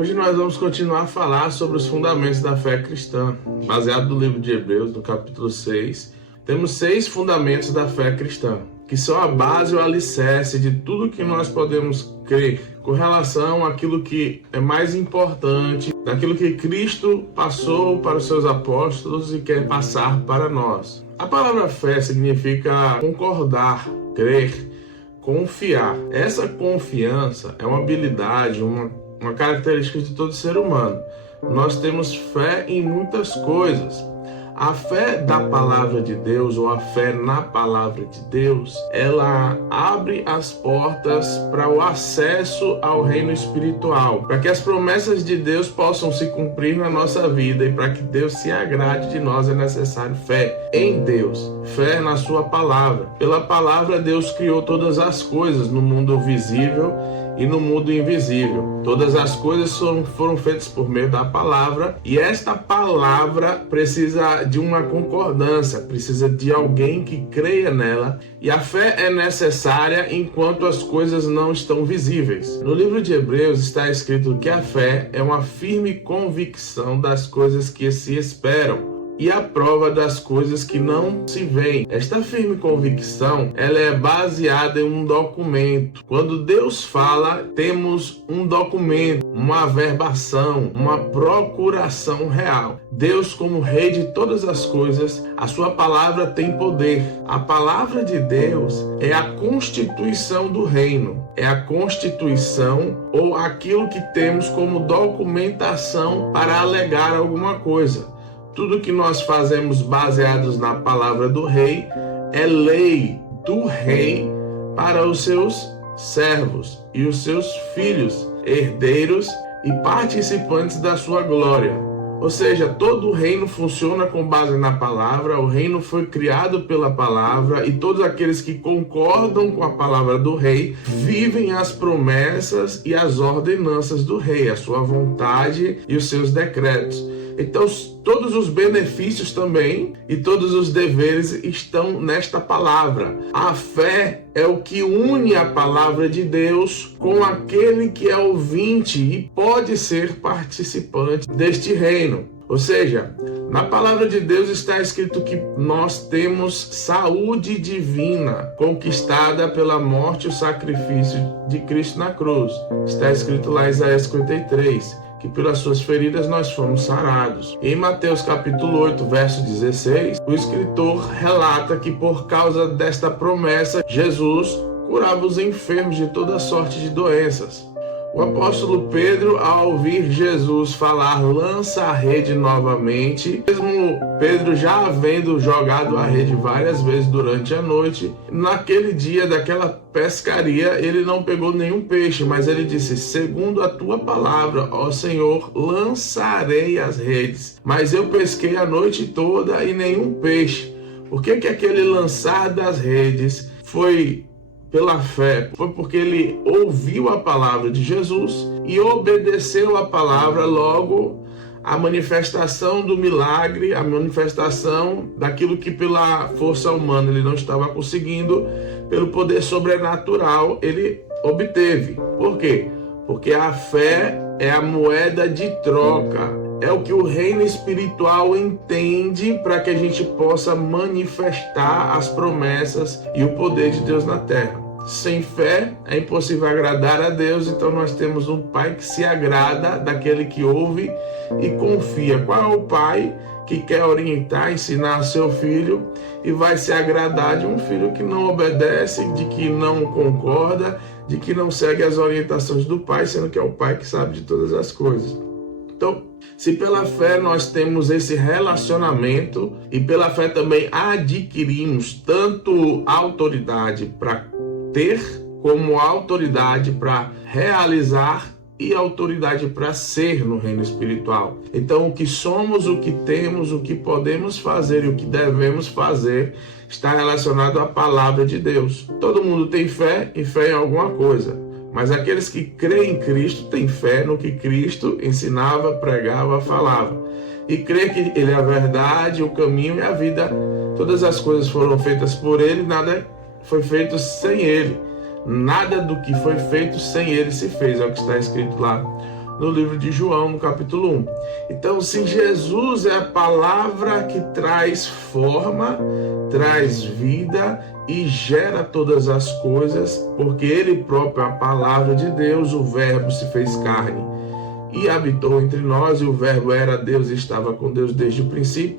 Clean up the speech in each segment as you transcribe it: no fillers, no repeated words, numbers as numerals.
Hoje nós vamos continuar a falar sobre os fundamentos da fé cristã, baseado no livro de Hebreus, no capítulo 6. Temos 6 fundamentos da fé cristã, que são a base ou alicerce de tudo que nós podemos crer com relação àquilo que é mais importante, daquilo que Cristo passou para os seus apóstolos e quer passar para nós. A palavra fé significa concordar, crer, confiar. Essa confiança é uma habilidade, uma característica de todo ser humano. Nós temos fé em muitas coisas. A fé da palavra de Deus, ou a fé na palavra de Deus, ela abre as portas para o acesso ao reino espiritual, para que as promessas de Deus possam se cumprir na nossa vida e para que Deus se agrade de nós é necessário fé em Deus, fé na sua palavra. Pela palavra Deus criou todas as coisas no mundo visível e no mundo invisível. Todas as coisas foram feitas por meio da palavra, e esta palavra precisa de uma concordância, precisa de alguém que creia nela, e a fé é necessária enquanto as coisas não estão visíveis. No livro de Hebreus está escrito que a fé é uma firme convicção das coisas que se esperam e a prova das coisas que não se veem. Esta firme convicção, ela é baseada em um documento. Quando Deus fala, temos um documento, uma averbação, uma procuração real. Deus, como Rei de todas as coisas, a sua palavra tem poder. A palavra de Deus é a constituição do reino. É a constituição ou aquilo que temos como documentação para alegar alguma coisa. Tudo que nós fazemos baseados na palavra do rei é lei do rei para os seus servos e os seus filhos, herdeiros e participantes da sua glória. Ou seja, todo o reino funciona com base na palavra, o reino foi criado pela palavra e todos aqueles que concordam com a palavra do rei vivem as promessas e as ordenanças do rei, a sua vontade e os seus decretos. Então, todos os benefícios também e todos os deveres estão nesta palavra. A fé é o que une a palavra de Deus com aquele que é ouvinte e pode ser participante deste reino. Ou seja, na palavra de Deus está escrito que nós temos saúde divina conquistada pela morte e o sacrifício de Cristo na cruz. Está escrito lá em Isaías 53. Que pelas suas feridas nós fomos sarados. Em Mateus capítulo 8, verso 16, o escritor relata que por causa desta promessa, Jesus curava os enfermos de toda sorte de doenças. O apóstolo Pedro, ao ouvir Jesus falar, lança a rede novamente, mesmo Pedro já havendo jogado a rede várias vezes durante a noite, naquele dia daquela pescaria, ele não pegou nenhum peixe, mas ele disse, segundo a tua palavra, ó Senhor, lançarei as redes. Mas eu pesquei a noite toda e nenhum peixe. Por que aquele lançar das redes foi pela fé? Foi porque ele ouviu a palavra de Jesus e obedeceu a palavra, logo a manifestação do milagre, a manifestação daquilo que pela força humana ele não estava conseguindo, pelo poder sobrenatural ele obteve. Por quê? Porque a fé é a moeda de troca, é o que o reino espiritual entende para que a gente possa manifestar as promessas e o poder de Deus na terra. Sem fé é impossível agradar a Deus, então nós temos um pai que se agrada daquele que ouve e confia. Qual é o pai que quer orientar, ensinar seu filho e vai se agradar de um filho que não obedece, de que não concorda, de que não segue as orientações do pai, sendo que é o pai que sabe de todas as coisas? Então, se pela fé nós temos esse relacionamento e pela fé também adquirimos tanto autoridade para ter, como autoridade para realizar e autoridade para ser no reino espiritual. Então, o que somos, o que temos, o que podemos fazer e o que devemos fazer está relacionado à palavra de Deus. Todo mundo tem fé e fé em alguma coisa. Mas aqueles que creem em Cristo têm fé no que Cristo ensinava, pregava, falava. E crê que Ele é a verdade, o caminho e a vida. Todas as coisas foram feitas por Ele, nada foi feito sem Ele. Nada do que foi feito sem Ele se fez, é o que está escrito lá no livro de João, no capítulo 1. Então, se Jesus é a palavra que traz forma, traz vida e gera todas as coisas, porque Ele próprio é a palavra de Deus, o Verbo se fez carne e habitou entre nós, e o Verbo era Deus e estava com Deus desde o princípio.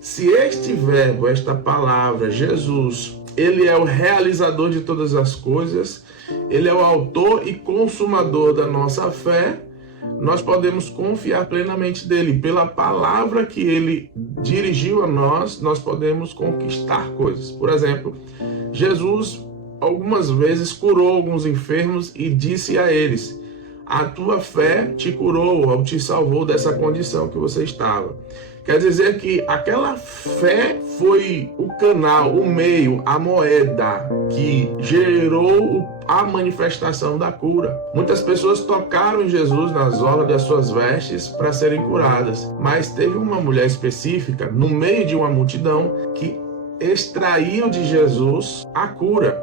Se este Verbo, esta palavra, Jesus, Ele é o realizador de todas as coisas, Ele é o autor e consumador da nossa fé, nós podemos confiar plenamente dele. Pela palavra que ele dirigiu a nós, nós podemos conquistar coisas. Por exemplo, Jesus algumas vezes curou alguns enfermos e disse a eles: a tua fé te curou ou te salvou dessa condição que você estava. Quer dizer que aquela fé foi o canal, o meio, a moeda que gerou a manifestação da cura. Muitas pessoas tocaram em Jesus nas orlas das suas vestes para serem curadas, mas teve uma mulher específica no meio de uma multidão que extraiu de Jesus a cura.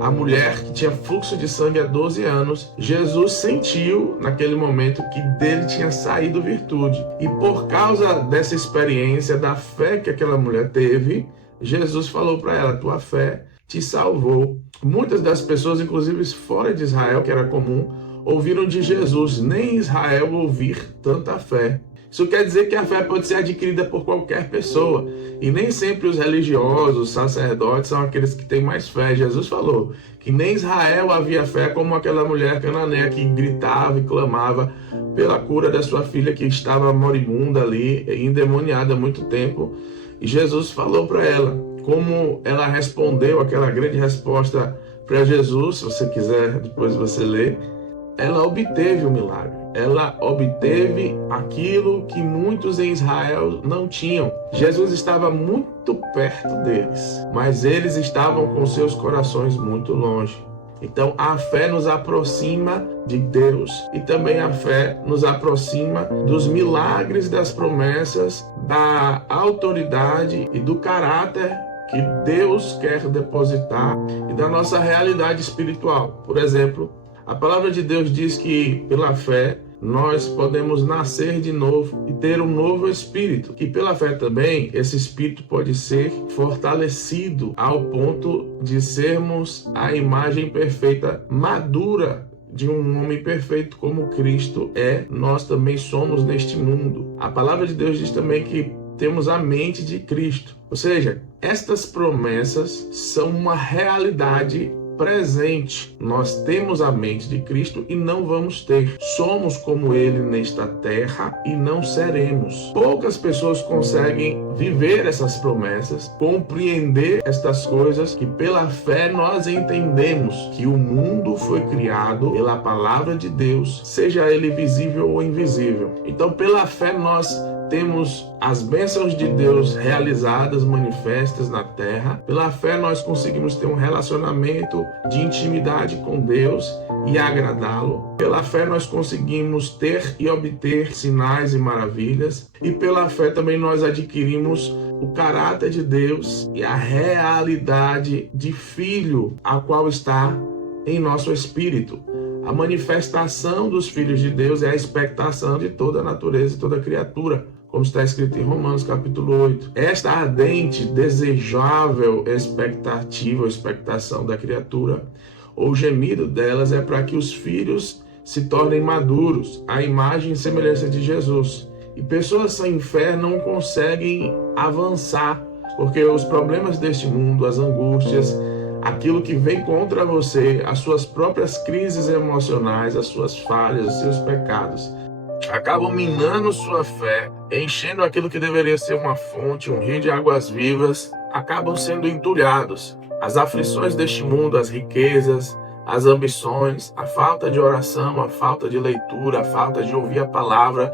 A mulher que tinha fluxo de sangue há 12 anos, Jesus sentiu naquele momento que dele tinha saído virtude. E por causa dessa experiência, da fé que aquela mulher teve, Jesus falou para ela: tua fé te salvou. Muitas das pessoas, inclusive fora de Israel, que era comum, ouviram de Jesus. Nem Israel ouvir tanta fé. Isso quer dizer que a fé pode ser adquirida por qualquer pessoa. E nem sempre os religiosos, os sacerdotes, são aqueles que têm mais fé. Jesus falou que nem Israel havia fé como aquela mulher cananeia que gritava e clamava pela cura da sua filha que estava moribunda ali, endemoniada há muito tempo. E Jesus falou para ela. Como ela respondeu aquela grande resposta para Jesus, se você quiser depois você lê, ela obteve o milagre. Ela obteve aquilo que muitos em Israel não tinham. Jesus estava muito perto deles, mas eles estavam com seus corações muito longe. Então a fé nos aproxima de Deus e também a fé nos aproxima dos milagres, das promessas, da autoridade e do caráter que Deus quer depositar e da nossa realidade espiritual. Por exemplo, a palavra de Deus diz que pela fé nós podemos nascer de novo e ter um novo espírito. E pela fé também, esse espírito pode ser fortalecido ao ponto de sermos a imagem perfeita, madura de um homem perfeito como Cristo é. Nós também somos neste mundo. A palavra de Deus diz também que temos a mente de Cristo. Ou seja, estas promessas são uma realidade presente. Nós temos a mente de Cristo e não vamos ter. Somos como Ele nesta terra e não seremos. Poucas pessoas conseguem viver essas promessas, compreender estas coisas que pela fé nós entendemos que o mundo foi criado pela palavra de Deus, seja ele visível ou invisível. Então, pela fé nós temos as bênçãos de Deus realizadas, manifestas na terra. Pela fé nós conseguimos ter um relacionamento de intimidade com Deus e agradá-lo. Pela fé nós conseguimos ter e obter sinais e maravilhas. E pela fé também nós adquirimos o caráter de Deus e a realidade de filho, a qual está em nosso espírito. A manifestação dos filhos de Deus é a expectação de toda a natureza e toda criatura, como está escrito em Romanos capítulo 8. Esta ardente, desejável expectativa, expectação da criatura, ou gemido delas, é para que os filhos se tornem maduros, à imagem e semelhança de Jesus. E pessoas sem fé não conseguem avançar, porque os problemas deste mundo, as angústias, aquilo que vem contra você, as suas próprias crises emocionais, as suas falhas, os seus pecados, acabam minando sua fé, enchendo aquilo que deveria ser uma fonte, um rio de águas vivas, acabam sendo entulhados. As aflições deste mundo, as riquezas, as ambições, a falta de oração, a falta de leitura, a falta de ouvir a palavra,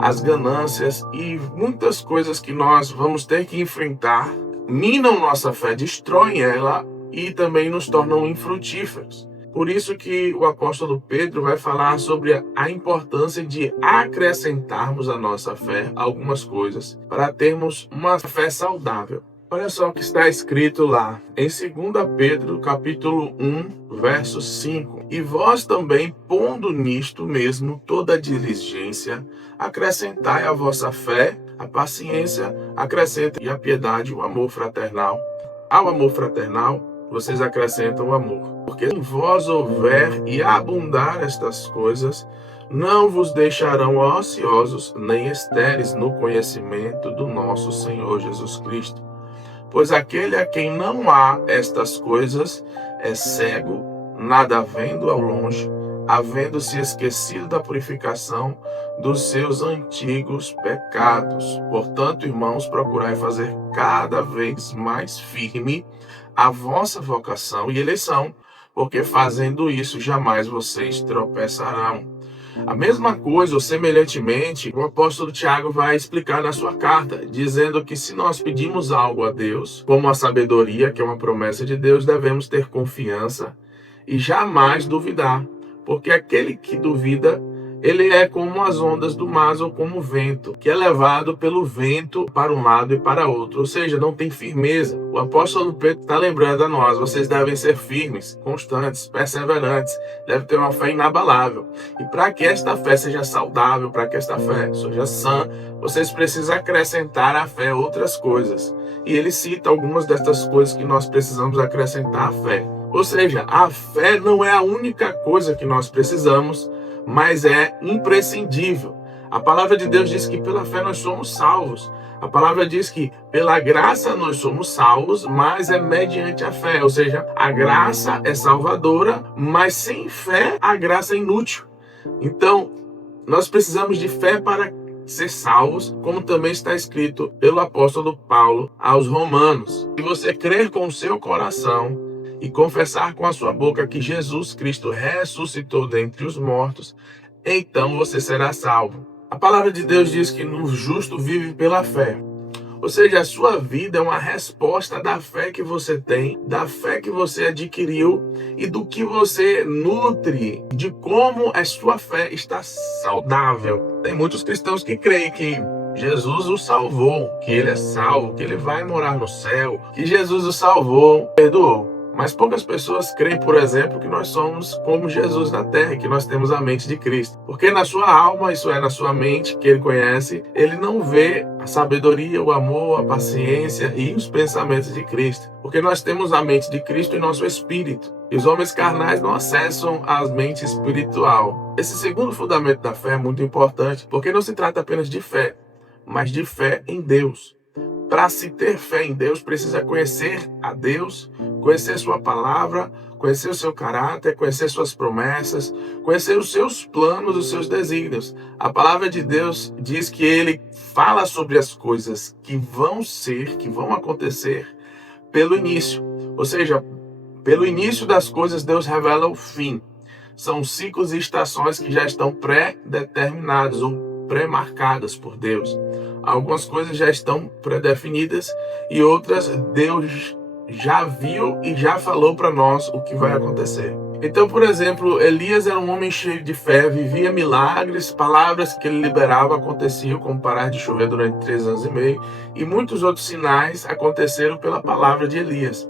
as ganâncias e muitas coisas que nós vamos ter que enfrentar, minam nossa fé, destroem ela e também nos tornam infrutíferos. Por isso que o apóstolo Pedro vai falar sobre a importância de acrescentarmos à nossa fé algumas coisas para termos uma fé saudável. Olha só o que está escrito lá em 2 Pedro, capítulo 1, verso 5. E vós também, pondo nisto mesmo toda a diligência, acrescentai a vossa fé, a paciência, acrescentem a piedade, o amor fraternal. Ao amor fraternal, vocês acrescentam o amor. Porque em vós houver e abundar estas coisas, não vos deixarão ociosos nem estéreis no conhecimento do nosso Senhor Jesus Cristo. Pois aquele a quem não há estas coisas é cego, nada vendo ao longe, havendo-se esquecido da purificação dos seus antigos pecados. Portanto, irmãos, procurai fazer cada vez mais firme a vossa vocação e eleição, porque fazendo isso jamais vocês tropeçarão. A mesma coisa, ou semelhantemente, o apóstolo Tiago vai explicar na sua carta, dizendo que se nós pedimos algo a Deus, como a sabedoria, que é uma promessa de Deus, devemos ter confiança e jamais duvidar, porque aquele que duvida, ele é como as ondas do mar ou como o vento, que é levado pelo vento para um lado e para outro, ou seja, não tem firmeza. O apóstolo Pedro está lembrando a nós, vocês devem ser firmes, constantes, perseverantes, devem ter uma fé inabalável. E para que esta fé seja saudável, para que esta fé seja sã, vocês precisam acrescentar à fé outras coisas. E ele cita algumas destas coisas que nós precisamos acrescentar à fé. Ou seja, a fé não é a única coisa que nós precisamos, mas é imprescindível. A palavra de Deus diz que pela fé nós somos salvos. A palavra diz que pela graça nós somos salvos, mas é mediante a fé. Ou seja, a graça é salvadora, mas sem fé a graça é inútil. Então, nós precisamos de fé para ser salvos, como também está escrito pelo apóstolo Paulo aos Romanos. Se você crer com o seu coração e confessar com a sua boca que Jesus Cristo ressuscitou dentre os mortos, então você será salvo. A palavra de Deus diz que o justo vive pela fé. Ou seja, a sua vida é uma resposta da fé que você tem, da fé que você adquiriu e do que você nutre, de como a sua fé está saudável. Tem muitos cristãos que creem que Jesus o salvou, que ele é salvo, que ele vai morar no céu, que Jesus o salvou, perdoou. Mas poucas pessoas creem, por exemplo, que nós somos como Jesus na terra, que nós temos a mente de Cristo. Porque na sua alma, isso é, na sua mente, que ele conhece, ele não vê a sabedoria, o amor, a paciência e os pensamentos de Cristo. Porque nós temos a mente de Cristo em nosso espírito. E os homens carnais não acessam a mente espiritual. Esse segundo fundamento da fé é muito importante, porque não se trata apenas de fé, mas de fé em Deus. Para se ter fé em Deus, precisa conhecer a Deus, conhecer sua palavra, conhecer o seu caráter, conhecer suas promessas, conhecer os seus planos, os seus desígnios. A palavra de Deus diz que ele fala sobre as coisas que vão ser, que vão acontecer pelo início. Ou seja, pelo início das coisas, Deus revela o fim. São ciclos e estações que já estão pré-determinados ou pré-marcadas por Deus. Algumas coisas já estão pré-definidas e outras Deus já viu e já falou para nós o que vai acontecer. Então, por exemplo, Elias era um homem cheio de fé, vivia milagres, palavras que ele liberava aconteciam, como parar de chover durante 3 anos e meio, e muitos outros sinais aconteceram pela palavra de Elias.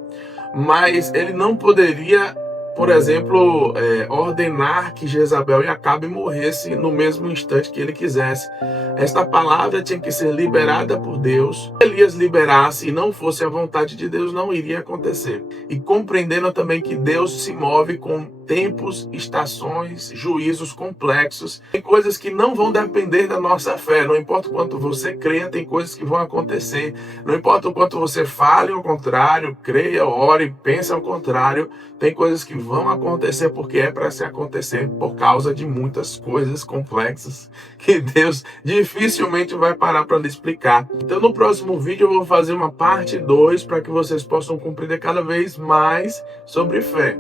Mas ele não poderia, por exemplo, ordenar que Jezabel e Acabe morressem no mesmo instante que ele quisesse. Esta palavra tinha que ser liberada por Deus. Se Elias liberasse e não fosse a vontade de Deus, não iria acontecer. E compreendendo também que Deus se move com tempos, estações, juízos complexos. Tem coisas que não vão depender da nossa fé. Não importa o quanto você creia, tem coisas que vão acontecer. Não importa o quanto você fale ao contrário, creia, ore, pense ao contrário. Tem coisas que vão acontecer porque é para se acontecer por causa de muitas coisas complexas que Deus dificilmente vai parar para lhe explicar. Então no próximo vídeo eu vou fazer uma parte 2 para que vocês possam compreender cada vez mais sobre fé.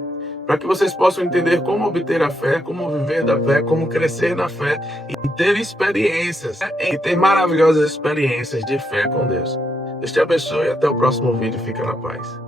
Para que vocês possam entender como obter a fé, como viver da fé, como crescer na fé e ter experiências, e ter maravilhosas experiências de fé com Deus. Deus te abençoe e até o próximo vídeo. Fica na paz.